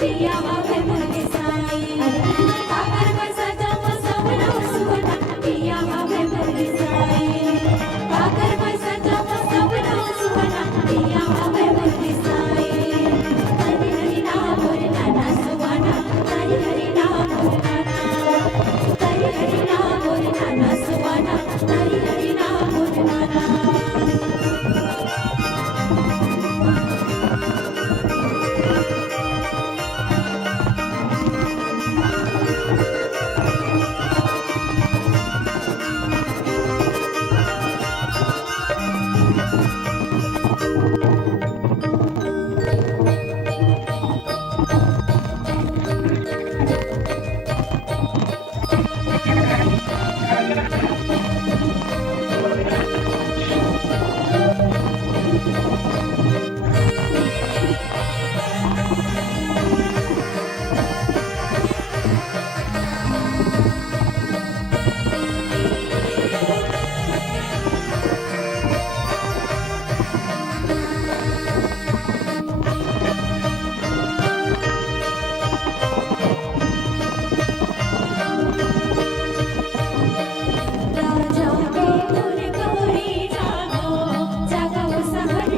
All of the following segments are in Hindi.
पिया हवे मोरे साई काकर बसजा बसवलो सुना पिया हवे मोरे साई काकर बसजा बसवलो सुना पिया हवे मोरे साई हरि हरि नाम मोरे नाना सुवाना हरि हरि नाम मोरे नाना हरि हरि नाम मोरे नाना सुवाना हरि हरि नाम मोरे नाना राजा बेलूर गौरी जागो जागो सहर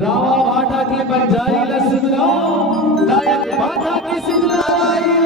रावा भाटा की बंजारी लसुनो नायक बाटा की सिद्धराई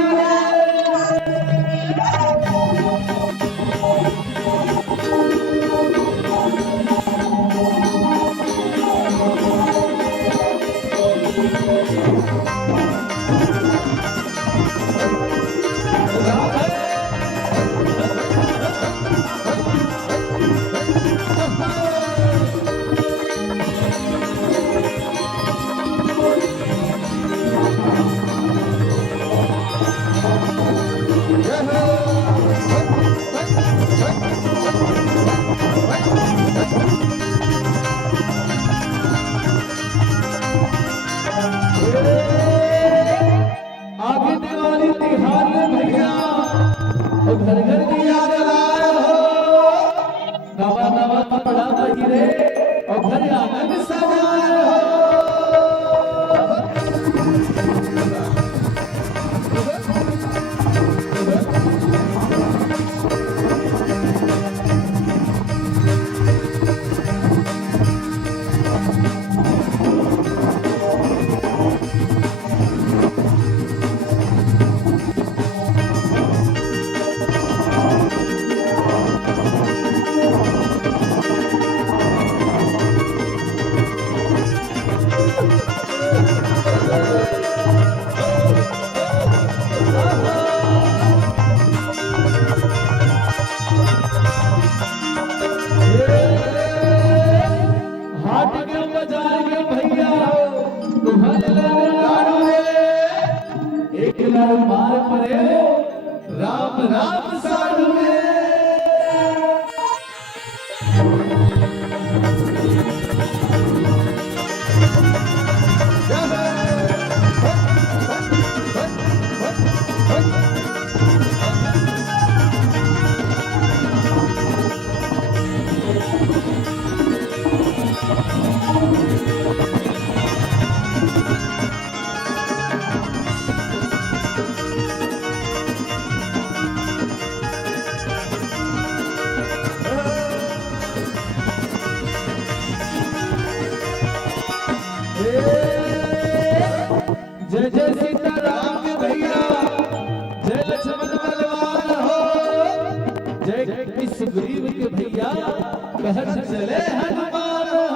आगे दिवाली तिहार में भैया और घर घर दिया जलाए हो नवा नवा कपड़ा पहिरे और घर आंगन सजाए हो हाट के बाजार के भैया तुम्हारे लाडू रे एक लाडू मार पड़े राम राम साधु रे जय जय सीताराम के भैया जय लक्ष्मण बलवान हो जय सुग्रीव के भैया कहत चले हनुमान हो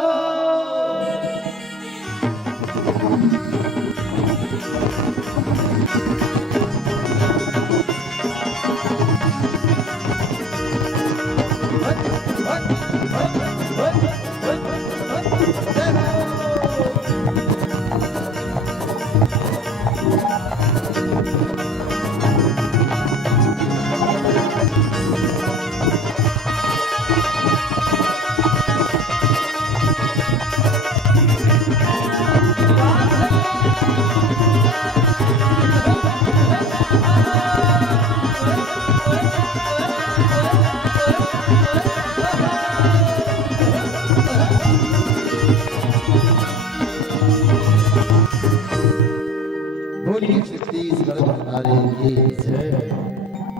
बोलिए छत्तीसगढ़ भंडारे की जय।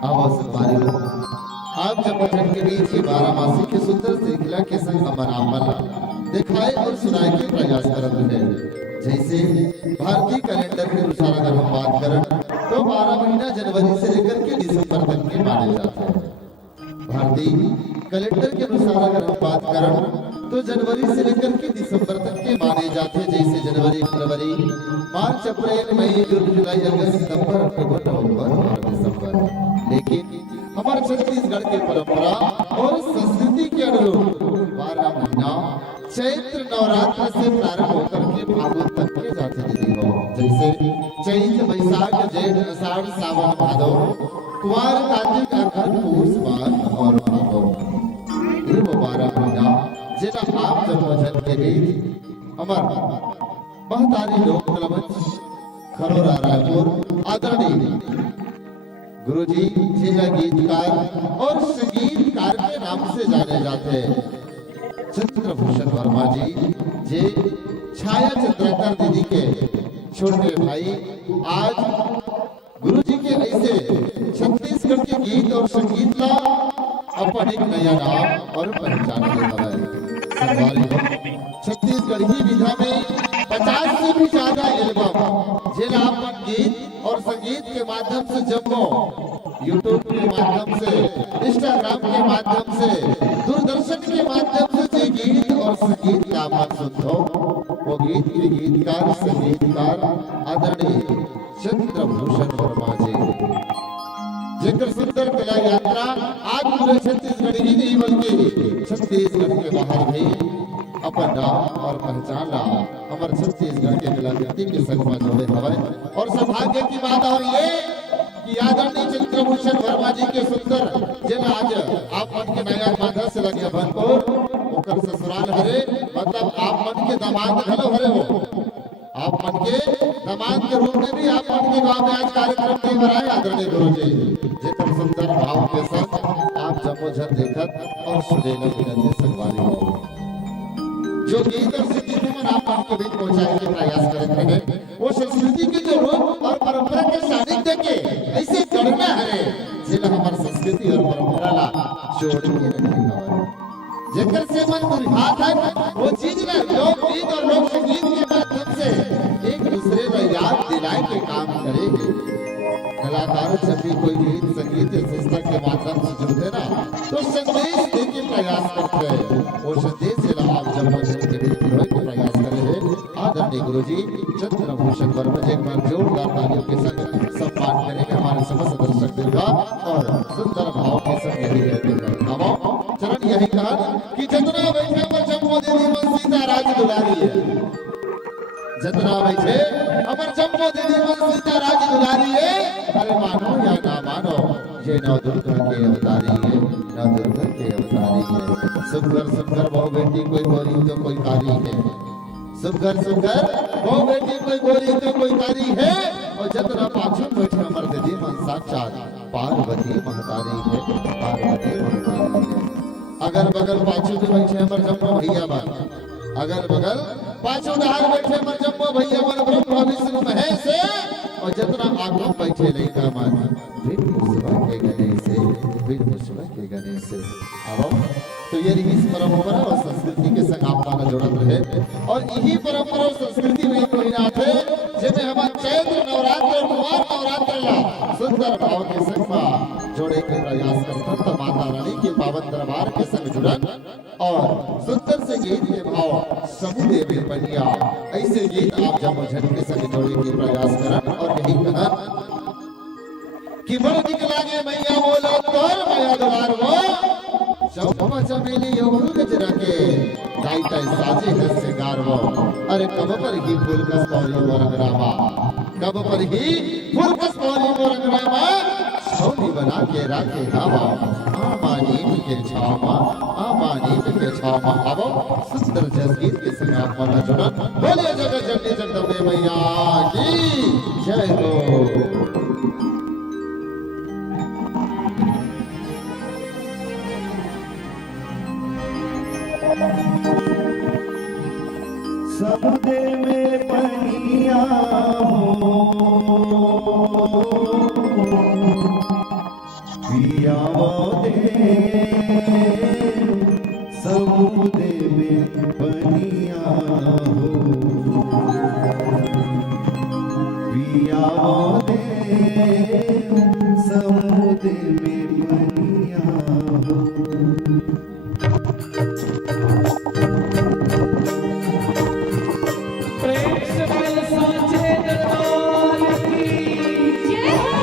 आवाज हमारी आप जब वचन के बीच ये 12 मासी के सुंदर श्रृंखला के संग हमारा अमल दिखाए और सुनाए के प्रयास कर रहे हैं। जैसे भारतीय कैलेंडर के अनुसार अगर हम बात करें तो 12 महीना जनवरी से लेकर के दिसंबर तक के माने जाते हैं। भारतीय कैलेंडर के अनुसार अगर हम बात करें तो जनवरी से लेकर के दिसंबर तक के माने जाते हैं। जैसे जनवरी, फरवरी, मार्च, अप्रैल, मई, जून, जुलाई, अगस्त, सितंबर, अक्टूबर, नवंबर और दिसंबर। लेकिन हमारे छत्तीसगढ़ की परंपरा और संस्कृति के अनुरूप 12 महीना चैत्र नवरात्र से प्रारंभ होकर के फागुन तक के जाते दीदी हो। जैसे चैत, बैसाख, जेठ, आषाढ़, सावन, भादो, कुंवार, कार्तिक, अगहन, पूस, माघ और फागुन। ये वो 12 महीना जिन्हें आप जब वचन के बीच हमार महतारी लोक मंच खरोरा रायपुर आदरणीय गुरुजी जिला गीतकार और संगीतकार के नाम से जाने जाते हैं चंद्रभूषण वर्मा जी, जे छाया चंद्रकर दीदी के छोटे भाई। आज गुरुजी के ऐसे छत्तीसगढ़ के गीत और संगीत का अपन एक नया नाम और पहचान ले रहा है। छत्तीसगढ़ की विधा में 50 से भी ज्यादा एल्बम जिला अपन गीत और संगीत के माध्यम से जम्मो यूट्यूब के माध्यम से, इंस्टाग्राम के माध्यम से, दूरदर्शन के माध्यम से जो गीत और संगीत का आप सुनते हो, वो गीत के गीतकार संगीतकार आदरणीय चंद्रभूषण वर्मा जी, जिनकर सुंदर कला यात्रा आज पूरे छत्तीसगढ़ ही नहीं बल्कि छत्तीसगढ़ के बाहर भी अपन नाम और पहचान ला हमारे छत्तीसगढ़ के कलाकृति के संग में जोड़े हवे। और सौभाग्य की बात और ये कि आदरणीय चंद्रभूषण वर्मा जी के सुंदर जिन आज आप मन के नया बांधा से लगे भनपुर ओकर ससुराल हरे, मतलब आप मन के दामाद घलो हरे हो, आप मन के दामाद के रूप में भी आप मन के गांव में आज कार्यक्रम दे बनाए आदरणीय गुरु जी, जितर सुंदर भाव के साथ आप जमो झर देखत और सुनेला बिनती संगवारी हो। जो गीत और संगीत में आप मन के बीच पहुंचाने के प्रयास करते रहे, वो संस्कृति के जो रूप और परंपरा के सानिध्य के ऐसे जोड़ना है जिला हमारी संस्कृति और परंपरा ला जोड़ के रखेगा, जेकर से मन दुर्भात है वो चीज ना लोक गीत और लोक संगीत के माध्यम से एक दूसरे को याद दिलाए के काम करेंगे। कलाकार जब भी कोई गीत संगीत या पुस्तक के माध्यम से जुड़ते ना तो संदेश देने के प्रयास करते हैं, वो संदेश आप जब के प्रयास करे हैं आदरणीय गुरु जी चंद्रभूषण वर्मा जी, एक बार जोरदार तालियों के संग सम्मान करेंगे हमारे समस्त दर्शक का और सुंदर भाव के संग यही कहते हैं। अब चरण यही कहा कि जितना बैठे पर जम्मो देवी मन सीता राज दुलारी है, जितना बैठे अमर जम्मो देवी मन सीता राज दुलारी है, अरे मानो या ना मानो ये नौ दुर्गा के अवतारी है, नौ दुर्गा के अवतारी है। सुंदर सुंदर बहु बेटी कोई गोरी तो कोई कारी है, सुंदर सुंदर बहु बेटी कोई गोरी तो कोई कारी है, और जितना पाछू बैठे अमर देवी मन साक्षात पार्वती महतारी है, पार्वती महतारी है। अगर बगल पाछू के बैठे अमर जम्मो भैया बन, अगर बगल पाछू डहार बैठे अमर जम्मो भैया बन ब्रह्म विष्णु महेश है, और जितना आगम बैठे नहीं का मन के गणेश से, के गणेश से। अब तो ये इस परंपरा और संस्कृति के संग आप जोड़त रहे, और यही परंपरा और संस्कृति में एक महीना है जिसमें हम चैत्र नवरात्र और कुमार नवरात्र ला सुंदर भाव के संग जोड़े के प्रयास करते तो माता रानी के पावन दरबार के संग जुड़न और सुंदर से गीत के भाव समुदे में बनिया, ऐसे गीत आप जब झट के संग जोड़े के प्रयास करन और यही कहन कि बड़ निक लागे मैया बोलो तोर मैया दुलार वो चौमा चमेली और गजरा के गाइता साजे है सिंगार वो, अरे कब पर ही फूल कस्तूरी वो रंगरामा, कब पर ही फूल कस्तूरी वो रंगरामा, छौनी बना के राखे हवा आमानी के छावा, आमानी के छावा। अब सुंदर जस गीत के संग आप मन जुड़न, बोले जगत जननी जगदम्बे मैया की जय हो। समुद्र में पनिया हो पिया दे, समुद्र में पनिया हो पिया दे, समुद्र में पनिया हो। जय हो।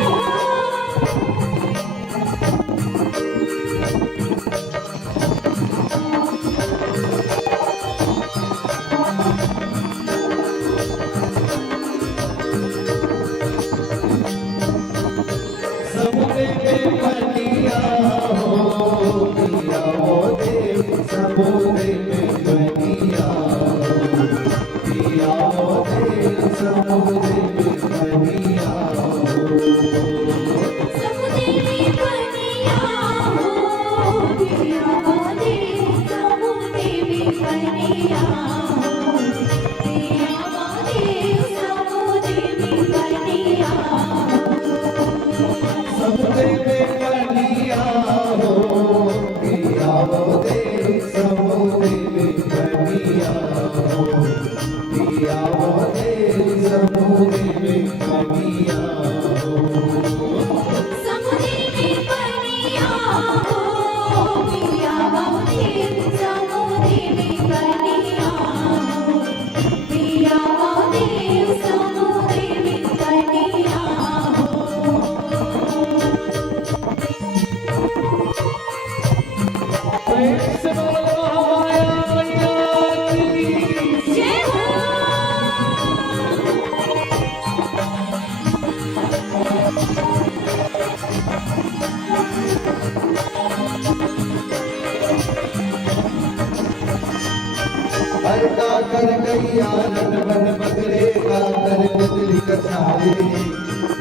हर का कर गैया रन बन बगरे का कर कदली कछारे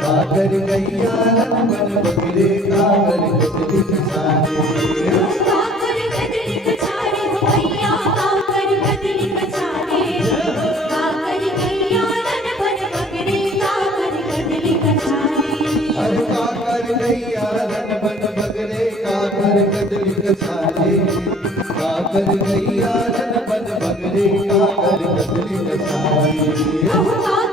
का कर गैया रन बन बगरे का कर कदली कछारे काकर कदली कछारे हो भैया काकर कदली कछारे काकर गैया रन बन बगरे काकर कदली कछारे हर का कर गैया रन बन बगरे का कर कदली कछारे का कर गैया रन बन बगरे का कर कदली कछारे काकर